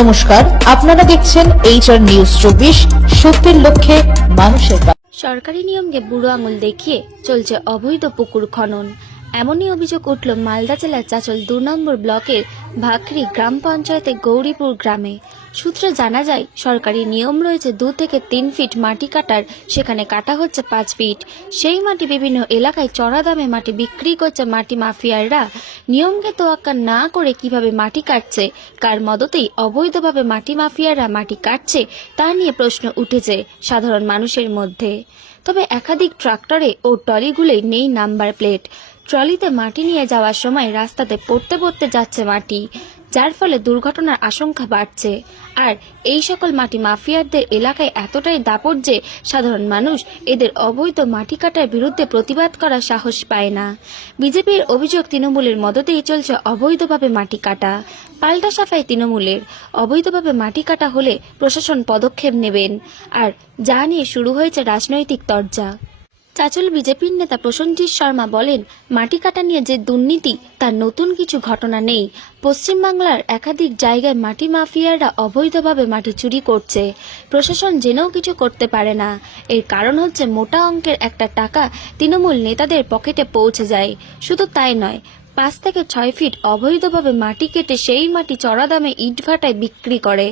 নমস্কার, আপনারা দেখছেন এইচআর নিউজ চব্বিশ, সত্যের লক্ষ্যে মানুষের সরকারি নিয়মকে বুড়ো আঙুল দেখিয়ে চলছে অবৈধ পুকুর খনন। এমনই অভিযোগ উঠল মালদা জেলার চাচল দু নম্বর ব্লকের ভাকরি গ্রাম পঞ্চায়েতের গৌরীপুর গ্রামে। সূত্রে জানা যায়, সরকারি নিয়ম রয়েছে দু থেকে তিন ফিট মাটি কাটার, সেখানে কাটা হচ্ছে পাঁচ ফিট। সেই মাটি বিভিন্ন এলাকায় চড়া দামে মাটি বিক্রি করছে মাটি মাফিয়াররা। নিয়মকে তোয়াক্কা না করে কীভাবে মাটি কাটছে, কার মদতেই অবৈধভাবে মাটি মাফিয়াররা মাটি কাটছে, তা নিয়ে প্রশ্ন উঠেছে সাধারণ মানুষের মধ্যে। তবে একাধিক ট্রাক্টরে ও ট্রলিগুলোই নেই নাম্বার প্লেট। ট্রলিতে মাটি নিয়ে যাওয়ার সময় রাস্তাতে পড়তে পড়তে যাচ্ছে মাটি, যার ফলে দুর্ঘটনার আশঙ্কা বাড়ছে। আর এই সকল মাটি মাফিয়ারদের এলাকায় এতটাই দাপট যে সাধারণ মানুষ এদের অবৈধ মাটি কাটার বিরুদ্ধে প্রতিবাদ করার সাহস পায় না। বিজেপির অভিযোগ তৃণমূলের মদতেই চলছে অবৈধভাবে মাটি কাটা। পাল্টা সাফাই তৃণমূলের। অবৈধভাবে মাটি কাটা হলে প্রশাসন পদক্ষেপ নেবেন। আর যা নিয়ে শুরু হয়েছে রাজনৈতিক তরজা। চাচল বিজেপির নেতা প্রসঞ্জিৎ শর্মা বলেন, মাটি কাটা নিয়ে যে দুর্নীতি, তার নতুন কিছু ঘটনা নেই। পশ্চিমবাংলার একাধিক জায়গায় মাটি মাফিয়ারা অবৈধভাবে মাটি চুরি করছে। প্রশাসন জেনেও কিছু করতে পারে না। এর কারণ হচ্ছে মোটা অঙ্কের একটা টাকা তৃণমূল নেতাদের পকেটে পৌঁছে যায়। শুধু তাই নয় পাঁচ থেকে ছয় ফিট অবৈধভাবে মাটি কেটে সেই মাটি চড়া দামে ইটভাটায় বিক্রি করে।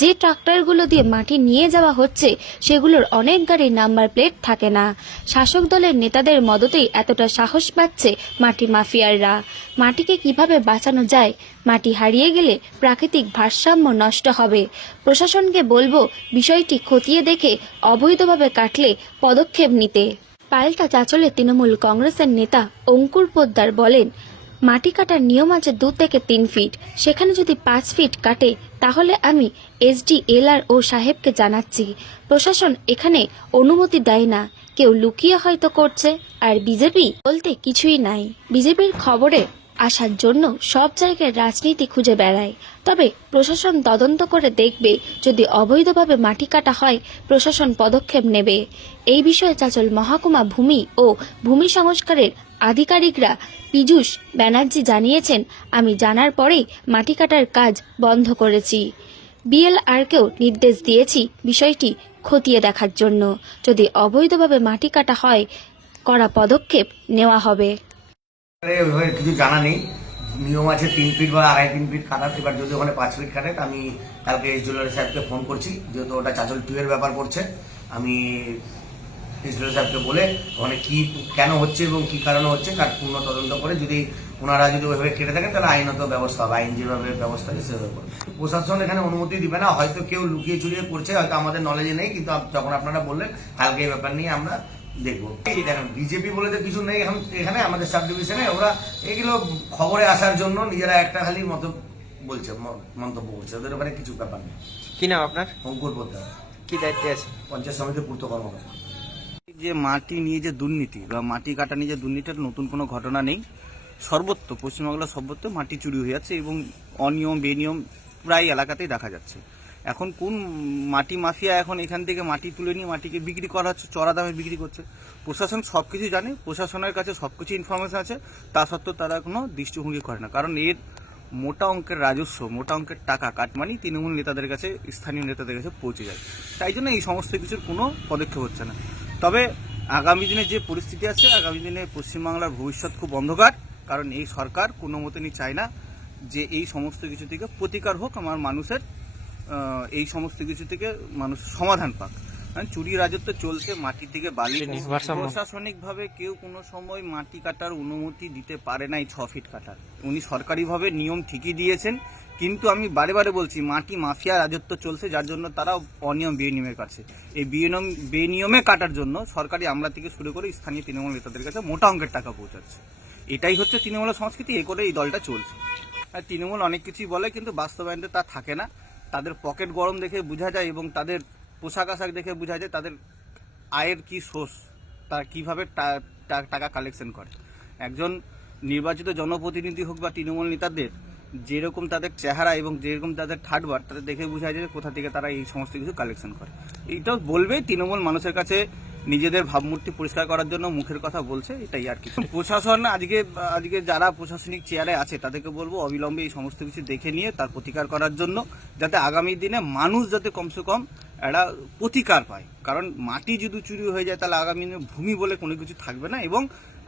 যে ট্রাক্টরগুলো দিয়ে মাটি নিয়ে যাওয়া হচ্ছে, সেগুলোর অনেক গাড়ির নাম্বার প্লেট থাকে না। শাসক দলের নেতাদের মদতেই এতটা সাহস পাচ্ছে মাটি মাফিয়াররা। মাটিকে কীভাবে বাঁচানো যায়, মাটি হারিয়ে গেলে প্রাকৃতিক ভারসাম্য নষ্ট হবে। প্রশাসনকে বলব, বিষয়টি খতিয়ে দেখে অবৈধভাবে কাটলে পদক্ষেপ নিতে। পাল্টা চাচলে তৃণমূল কংগ্রেসের নেতা অঙ্কুর পোদ্দার বলেন মাটি কাটার নিয়ম আছে দু থেকে তিন ফিট। সেখানে যদি পাঁচ ফিট কাটে, তাহলে আমি এসডিএলআর ও সাহেবকে জানাচ্ছি। প্রশাসন এখানে অনুমতি দেয় না। কেউ লুকিয়ে হয়তো করছে, আর বিজেপি বলতে কিছুই নাই। বিজেপির খবরে আসার জন্য সব জায়গায় রাজনীতি খুঁজে বেড়ায়। তবে প্রশাসন তদন্ত করে দেখবে যদি অবৈধভাবে মাটি কাটা হয়, প্রশাসন পদক্ষেপ নেবে। এই বিষয়ে চাচল মহাকুমা ভূমি ও ভূমি সংস্কারের আধিকারিকরা পীযূষ ব্যানার্জি জানিয়েছেন, আমি জানার পরেই মাটি কাটার কাজ বন্ধ করেছি। বিএলআরকেও নির্দেশ দিয়েছি বিষয়টি খতিয়ে দেখার জন্য। যদি অবৈধভাবে মাটি কাটা হয় করা পদক্ষেপ নেওয়া হবে। কিছু জানা নেই। নিয়ম আছে তিন ফিট বা আড়াই তিন ফিট কাটার এবার যদি ওখানে পাঁচ ফিট কাটে আমি কালকে এস জুয়েলারি সাহেবকে ফোন করছি। যেহেতু ওটা চাচল টু এর ব্যাপার পড়ছে, আমি এস জুয়েলারি সাহেবকে বলে ওখানে কি, কেন হচ্ছে এবং কি কারণে হচ্ছে, তার পূর্ণ তদন্ত করে যদি ওনারা যদি ওইভাবে কেটে থাকেন, তাহলে আইনত ব্যবস্থা হবে। আইন যেভাবে ব্যবস্থা আছে, সেভাবে করবে। প্রশাসন এখানে অনুমতি দিবে না। হয়তো কেউ লুকিয়ে চুরিয়ে করছে, হয়তো আমাদের নলেজে নেই, কিন্তু যখন আপনারা বললেন, কালকে এই ব্যাপার নিয়ে আমরা দেখব। এই দেখেন বিজেপি বলে তো কিছু নেই এখন এখানে আমাদের সাব ডিভিশনে ওরা এগুলো খবরে আসার জন্য নিজেরা একটা খালি মত বলছে ম- মন্তব্য করছে। ওদের ওখানে কিছু ব্যাপার নেই। কি নাম আপনার? অঙ্কুর পোদ্দার। কি দায়িত্বে আছে? পঞ্চায়েত সমিতির পূর্ত কর্মকর্তা। যে মাটি নিয়ে যে দুর্নীতি বা মাটি কাটা নিয়ে যে দুর্নীতির নতুন কোনো ঘটনা নেই সর্বত্র পশ্চিমবাংলার সর্বত্র মাটি চুরি হয়ে যাচ্ছে এবং অনিয়ম বেনিয়ম প্রায় এলাকাতেই দেখা যাচ্ছে। এখন কোন মাটি মাফিয়া এখন এখান থেকে মাটি তুলে নিয়ে মাটিকে বিক্রি করা হচ্ছে চড়া দামে বিক্রি করছে? প্রশাসন সব কিছু জানে, প্রশাসনের কাছে সব কিছু ইনফরমেশন আছে, তা সত্ত্বেও তারা কোনো দৃষ্টিভঙ্গি করে না। কারণ এর মোটা অঙ্কের রাজস্ব, মোটা অঙ্কের টাকা কাটমানি তৃণমূল নেতাদের কাছে, স্থানীয় নেতাদের কাছে পৌঁছে যায়। তাই জন্য এই সমস্ত কিছুর কোনো পদক্ষেপ হচ্ছে না। তবে আগামী দিনে যে পরিস্থিতি আছে, আগামী দিনে পশ্চিমবাংলার ভবিষ্যৎ খুব অন্ধকার, কারণ এই সরকার কোনো মতেনই চায় না যে এই সমস্ত কিছু থেকে প্রতিকার হোক আমার মানুষের এই সমস্ত কিছু থেকে মানুষ সমাধান পাক। কারণ চুরি রাজত্ব চলছে মাটি থেকে বালি। প্রশাসনিকভাবে কেউ কোনো সময় মাটি কাটার অনুমতি দিতে পারে না এই ছ ফিট কাটার। উনি সরকারিভাবে নিয়ম ঠিকই দিয়েছেন কিন্তু আমি বারে বারে বলছি মাটি মাফিয়া রাজত্ব চলছে যার জন্য তারা অনিয়ম বেনিয়মের কাছে। এই বিনিয়ম বেনিয়মে কাটার জন্য সরকারি আমলা থেকে শুরু করে স্থানীয় তৃণমূল নেতাদের কাছে মোটা অঙ্কের টাকা পৌঁছাচ্ছে। এটাই হচ্ছে তৃণমূলের সংস্কৃতি এ করে এই দলটা চলছে। তৃণমূল অনেক কিছুই বলে কিন্তু বাস্তবায়নে তা থাকে না। তাদের পকেট গরম দেখে বোঝা যায় এবং তাদের পোশাক আশাক দেখে বোঝা যায় তাদের আয়ের কি সোর্স, তারা কীভাবে টাকা কালেকশন করে। একজন নির্বাচিত জনপ্রতিনিধি হোক বা তৃণমূল নেতাদের, যেরকম তাদের চেহারা এবং যেরকম তাদের ঠাটবার, তাদের দেখে বোঝা যায় কোথা থেকে তারা এই সমস্ত কিছু কালেকশন করে। এইটাও বলবে তৃণমূল মানুষের কাছে নিজেদের ভাবমূর্তি পরিষ্কার করার জন্য মুখের কথা বলছে এটাই আর কি। প্রশাসন আজকে আজকে যারা প্রশাসনিক চেয়ারে আছে তাদেরকে বলব অবিলম্বে এই সমস্ত কিছু দেখে নিয়ে তার প্রতিকার করার জন্য যাতে আগামী দিনে মানুষ যাতে কমসে কম একটা প্রতিকার পায়। কারণ মাটি যদি চুরি হয়ে যায় তাহলে আগামী দিনে ভূমি বলে কোনো কিছু থাকবে না এবং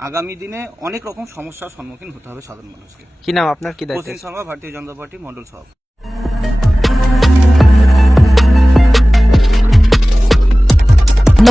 আগামী দিনে অনেক রকম সমস্যার সম্মুখীন হতে হবে সাধারণ মানুষকে। কি নাম আপনার? কি দায়িত্ব সংঘ ভারতীয় জনতা পার্টি মন্ডল সভাপতি।